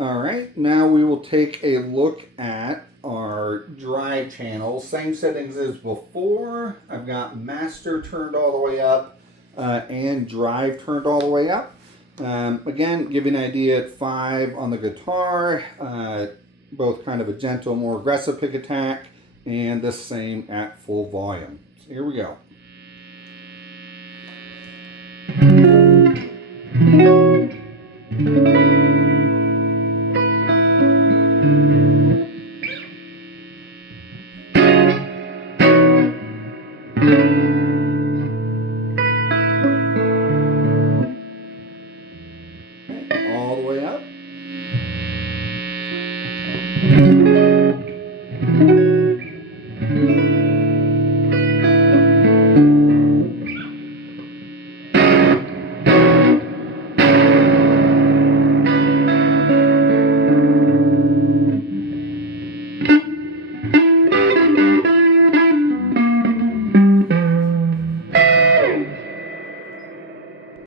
All right, now we will take a look at our drive channels. Same settings as before. I've got master turned all the way up and drive turned all the way up. Again, give you an idea at 5 on the guitar, both kind of a gentle, more aggressive pick attack, and the same at full volume. So here we go.